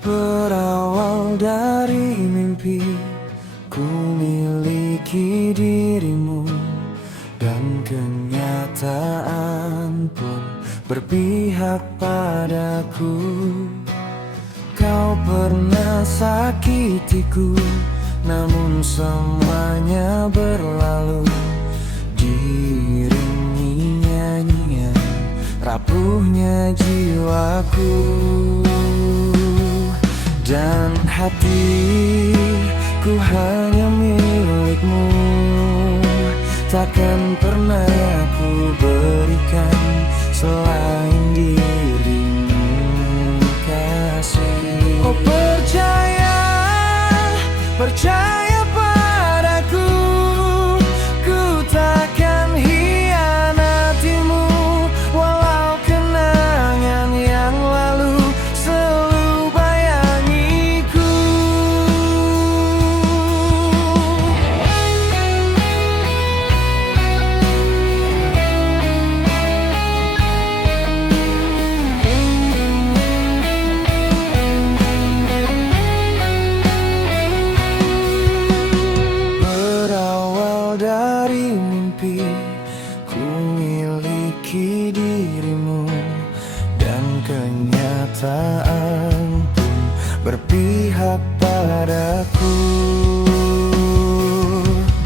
Berawal dari mimpi, ku miliki dirimu, dan kenyataan pun berpihak padaku. Kau pernah sakitiku, namun semuanya berlalu. Diiringi nyanyian rapuhnya jiwaku, dan hatiku hanya milikmu. Takkan pernah aku berikan selain dirimu, kasih. Oh percaya, percaya padaku, ku takkan hianatimu. Walau kenangan yang lalu selalu bayangiku. Berawal dari mimpi, ku miliki dirimu, dan kenyataan pun berpihak padaku.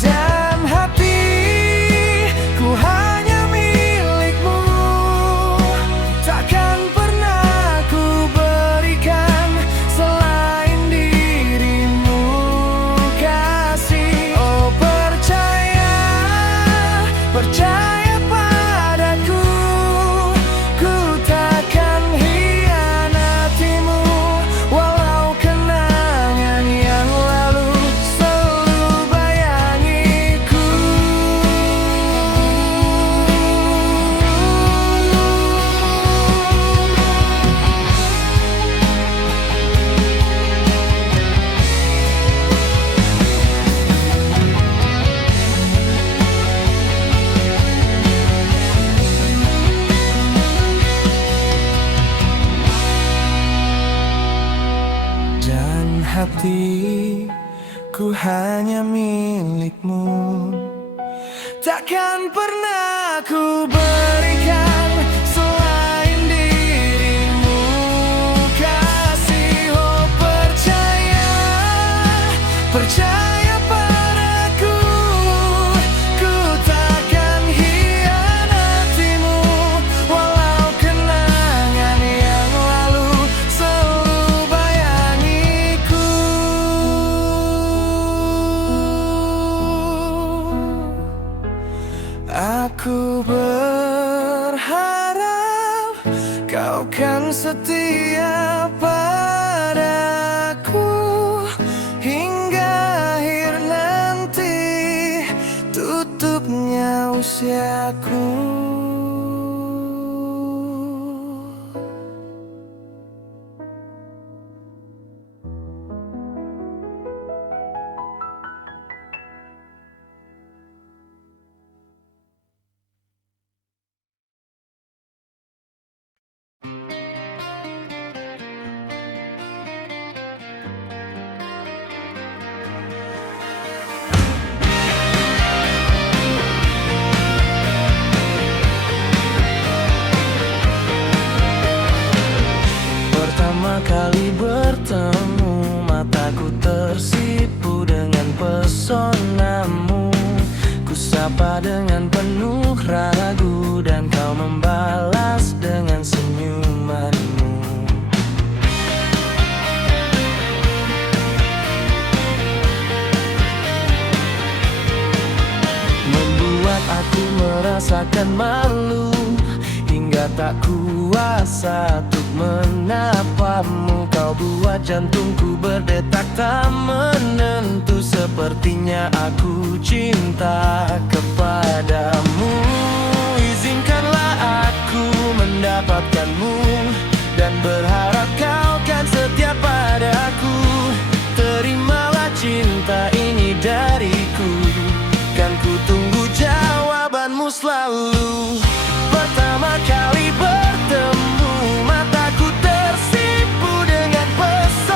Dan hatiku hanya milikmu, takkan pernah ku berikan selain dirimu, kasih. Oh percaya, percaya padaku, ku takkan hianatimu. Walau kenangan yang lalu selalu bayangiku. Dan hatiku hanya milikmu, takkan pernah ku berikan selain dirimu, kasih. Oh percaya, percaya padaku, ku takkan hianatimu. Walau kenangan yang lalu selalu bayangiku. Aku berharap kau kan setia padaku hingga akhir nanti tutupnya usiaku. Pertama kali bertemu, mataku tersipu dengan pesonamu. Ku sapa dengan penuh ragu, dan kau membalas dengan senyumanmu. Membuat aku merasakan malu, hingga tak kuasa untuk menapamu. Kau buat jantungku berdetak tak menentu. Sepertinya aku cinta kepadamu. Izinkanlah aku mendapatkanmu, dan berharap kau kan setia padaku. Terimalah cinta ini dariku, kan ku tunggu jawabanmu selalu. Pertama kali bertemu, mataku tersipu dengan pesona.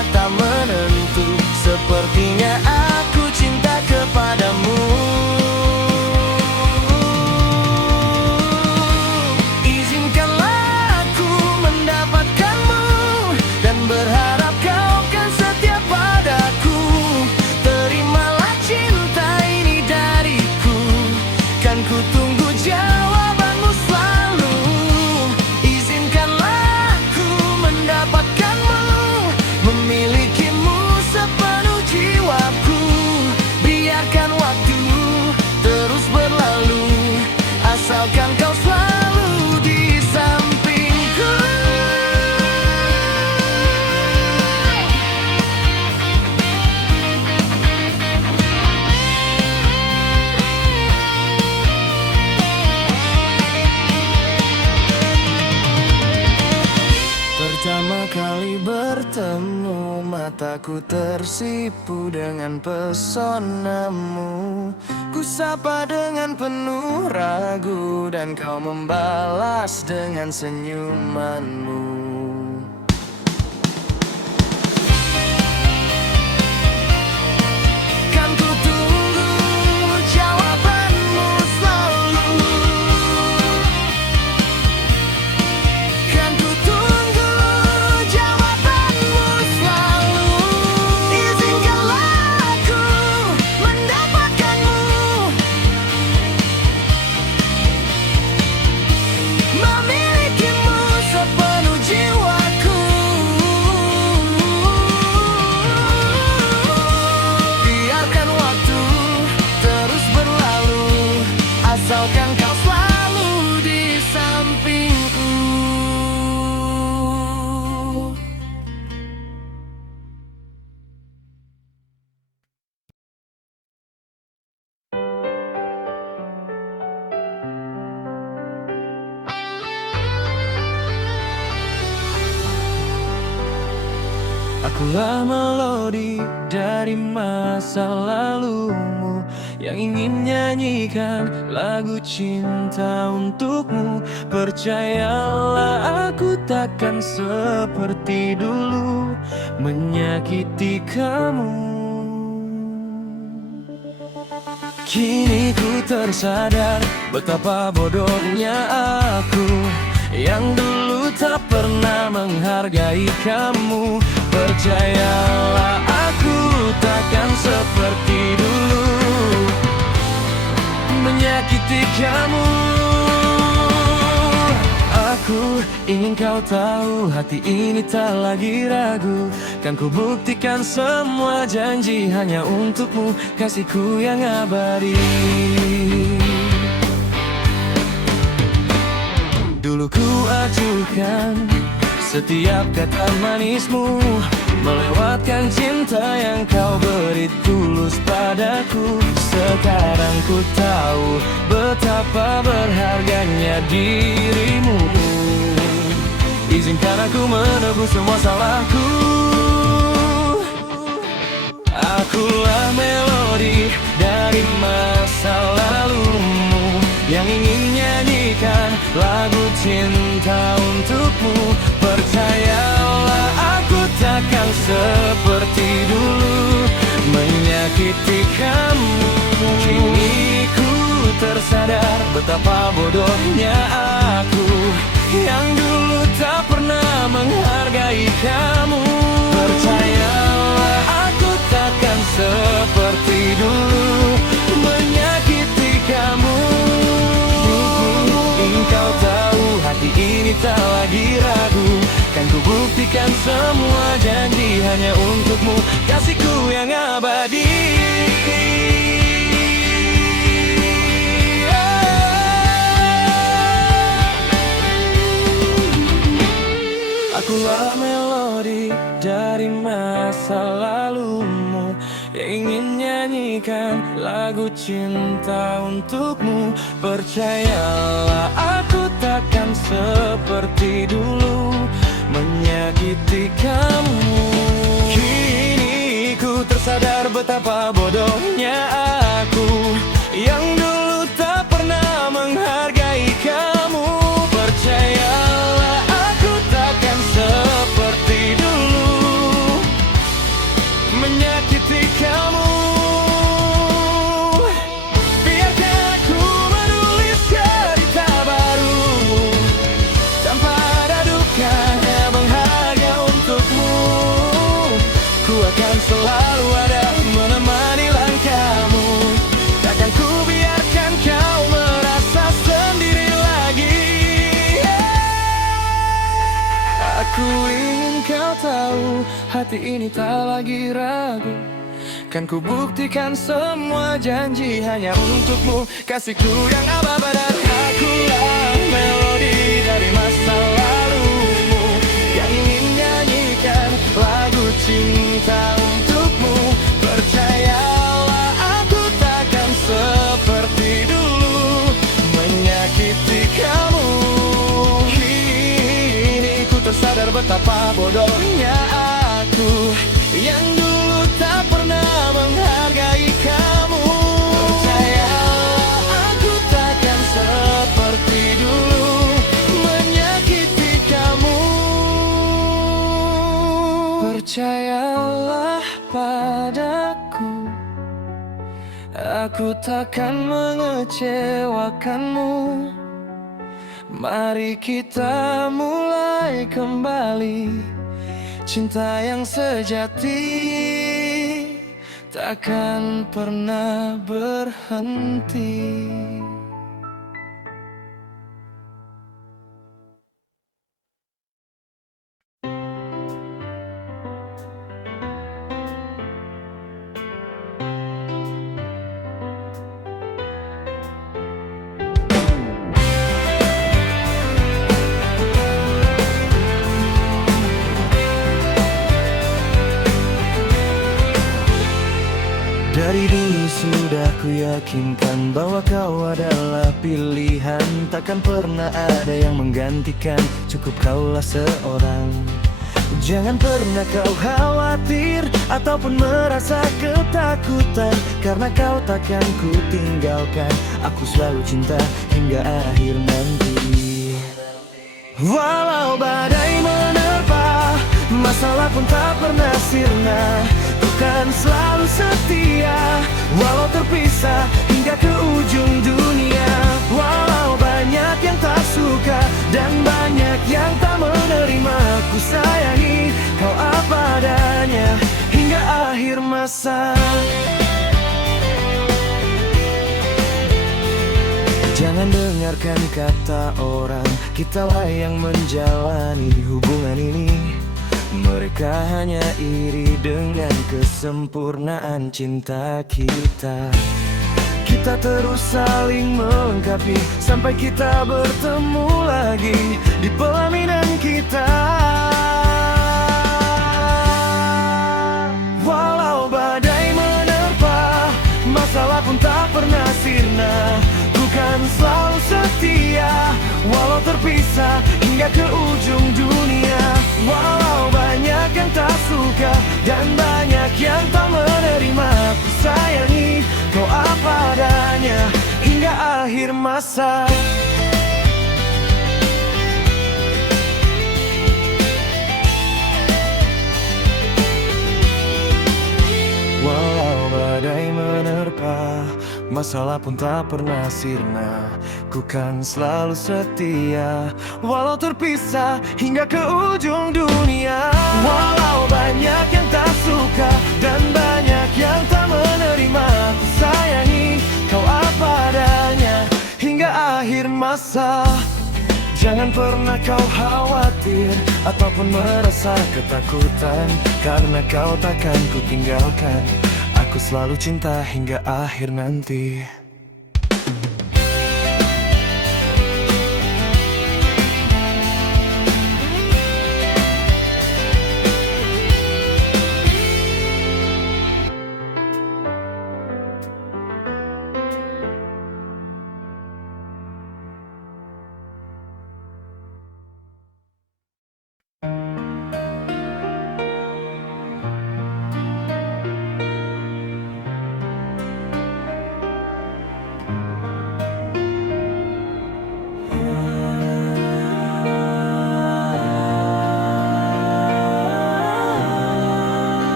jiwa tak menentu. Sepertinya aku cinta kepadamu. Izinkanlah aku mendapatkanmu dan berharap kau kan setia padaku. Terimalah cinta ini dariku, kan ku tunggu jawabanmu selalu. Izinkanlah aku mendapatkanmu, memilikimu sepenuh jiwaku. Biarkan waktu terus berlalu, asalkan kau selalu di sampingku. Pertama kali bertemu, mataku tersipu dengan pesonamu. Ku sapa dengan penuh ragu, dan kau membalas dengan senyumanmu. Kan ku tunggu jawabanmu selalu, kan ku tunggu jawabanmu selalu. Izinkanlah aku mendapatkanmu, memilikimu sepenuh jiwaku. Biarkan waktu terus berlalu, asalkan kau selalu di sampingku. Akulah melodi dari masa lalumu, yang ingin nyanyikan lagu cinta untukmu. Percayalah aku takkan seperti dulu menyakiti kamu. Kini ku tersadar betapa bodohnya aku, yang dulu tak pernah menghargai kamu. Percayalah aku takkan seperti dulu menyakiti kamu. Aku ingin kau tahu, hati ini tak lagi ragu. Kan ku buktikan semua janji hanya untukmu, kasihku yang abadi. Dulu ku acuhkan setiap kata manismu, melewatkan cinta yang kau beri tulus padaku. Sekarang ku tahu betapa berharganya dirimu. Izinkan aku menebus semua salahku. Akulah melodi dari masa lalumu, yang ingin nyanyikan lagu cinta untukmu. Percayalah aku takkan seperti dulu menyakiti kamu. Kini ku tersadar betapa bodohnya aku, yang dulu tak pernah menghargai kamu. Percayalah aku takkan seperti dulu menyakiti kamu. Ingin kau tahu, hati ini tak lagi ragu. Kan ku buktikan semua janji hanya untukmu, kasihku yang abadi. Akulah melodi dari masa lalumu, yang ingin nyanyikan lagu cinta untukmu. Percayalah aku takkan seperti dulu menyakiti kamu. Kini ku tersadar betapa bodohnya aku, yang dulu tak pernah menghargai kamu. Percayalah aku takkan seperti dulu ingin kau tahu, hati ini tak lagi ragu. Kan ku buktikan semua janji hanya untukmu. Kasihku yang abadi dari akulah melodi dari masa lalumu, yang ingin nyanyikan lagu cinta untukmu. Percayalah aku takkan seperti dulu menyakiti kamu. Kini ku tersadar betapa bodohnya aku yang dulu tak pernah menghargai kamu. Percayalah aku takkan seperti dulu menyakiti kamu. Percayalah padaku, aku takkan mengecewakanmu. Mari kita mulai kembali, cinta yang sejati takkan pernah berhenti. Dari dulu sudah ku yakinkan bahwa kau adalah pilihan. Takkan pernah ada yang menggantikan, cukup kaulah seorang. Jangan pernah kau khawatir ataupun merasa ketakutan, karena kau takkan ku tinggalkan. Aku selalu cinta hingga akhir nanti. Walau badai menerpa, masalah pun tak pernah sirna. Kan selalu setia, walau terpisah hingga ke ujung dunia. Walau banyak yang tak suka dan banyak yang tak menerima, ku sayangi kau apa adanya hingga akhir masa. Jangan dengarkan kata orang, kitalah yang menjalani hubungan ini. Mereka hanya iri dengan kesempurnaan cinta kita. Kita terus saling melengkapi sampai kita bertemu lagi di pelaminan kita. Walau badai menerpa, masalah pun tak pernah sirna. Ku kan selalu setia, walau terpisah hingga ke ujung dunia. Walau banyak yang tak suka dan banyak yang tak menerima, ku sayangi kau apa adanya hingga akhir masa. Walau badai menerpa, masalah pun tak pernah sirna. Ku kan selalu setia, walau terpisah hingga ke ujung dunia. Walau banyak yang tak suka dan banyak yang tak menerima, ku sayangi kau apa adanya hingga akhir masa. Jangan pernah kau khawatir ataupun merasa ketakutan, karena kau takkan ku tinggalkan. Aku selalu cinta hingga akhir nanti.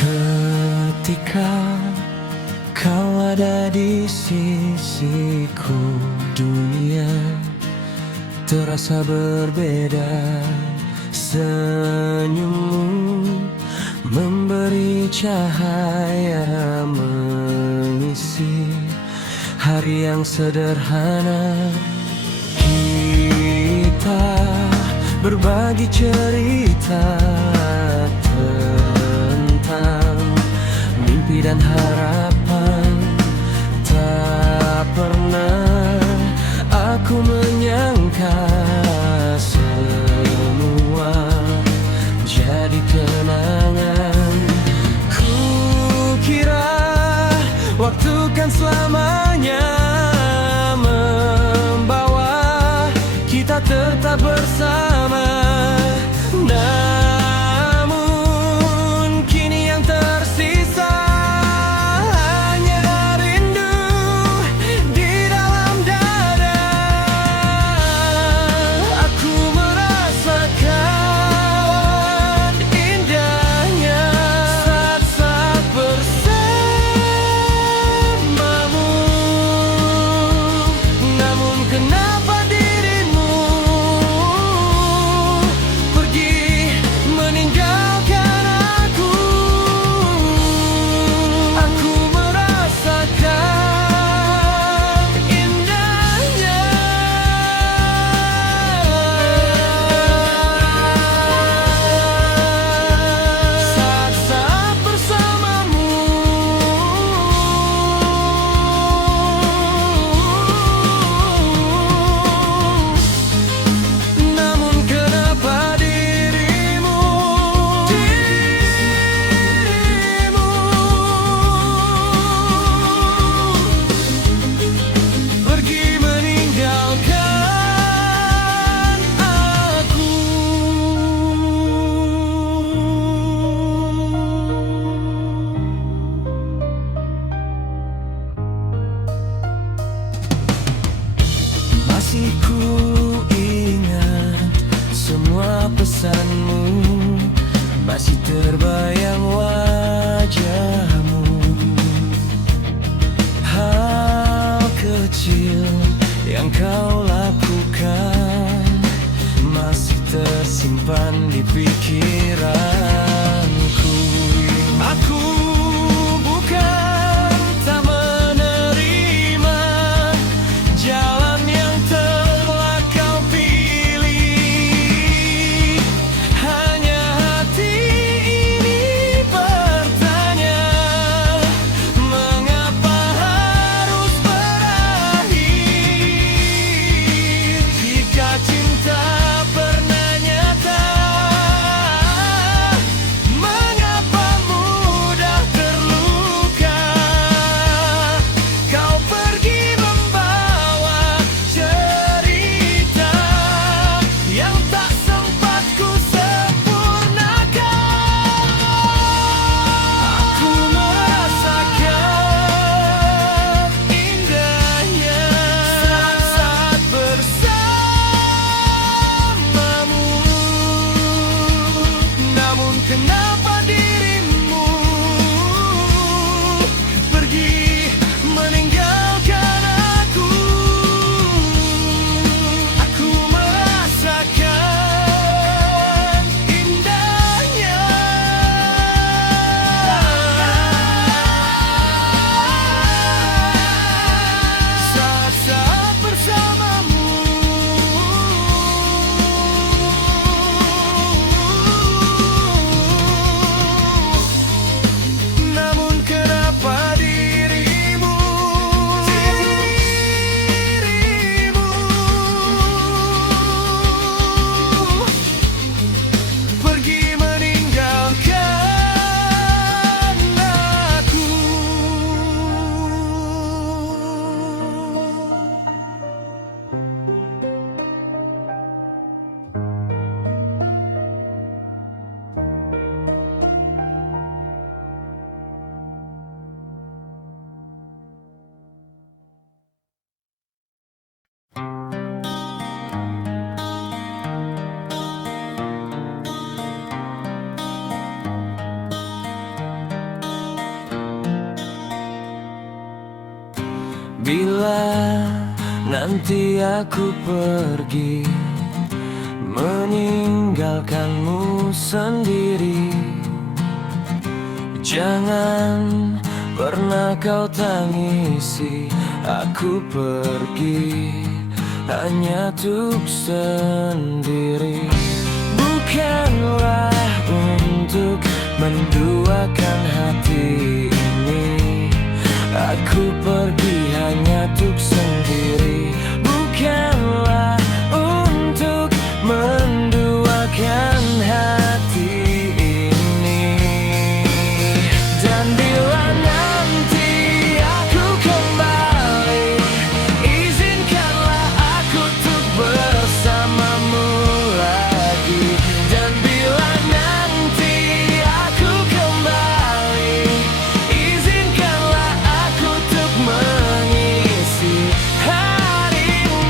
Ketika kau ada di sisiku, dunia terasa berbeda. Senyummu memberi cahaya, mengisi hari yang sederhana. berbagi cerita tentang mimpi dan harapan. Tak pernah aku menyangka semua jadi kenangan. Ku kira waktu kan selamanya membawa kita tetap bersama. Namun kini yang tersisa hanya rindu di dalam dada. Aku merasakan indahnya saat-saat bersamamu. Namun kenapa dirimu pergi meninggalkan aku? Aku merasakan indahnya saat-saat bersamamu. Namun kenapa dirimu pergi meninggalkan aku? Masih ku ingat semua pesanmu, masih terbayang wajahmu. Hal kecil yang kau lakukan masih tersimpan di pikiranku. Aku bukan tak menerima jalan yang telah kau pilih. Hanya hati ini bertanya, mengapa harus berakhir? Jika cinta pernah nyata, mengapa mudah terluka? Kau pergi membawa cerita yang tak sempat ku sempurnakan. Aku merasakan indahnya saat bersamamu. Namun kenapa dirimu pergi meninggalkan aku? Aku merasakan indahnya saat-saat bersamamu. Namun kenapa dirimu pergi meninggalkan aku? Bila nanti aku pergi meninggalkanmu sendiri, jangan pernah kau tangisi aku pergi hanya untuk sendiri. Bukanlah untuk menduakan hati ini. Aku pergi hanya untuk sendiri. Bukanlah untuk menduakan hati ini. Dan bila nanti aku kembali, izinkanlah aku untuk bersamamu lagi. Dan bila nanti aku kembali, izinkanlah aku untuk mengisi harimu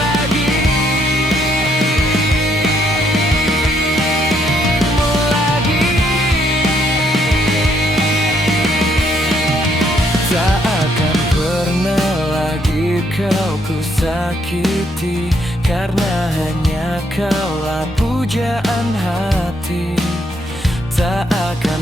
lagi. Tak akan pernah lagi kau ku sakiti, karena hanya kaulah pujaan hati. Tak akan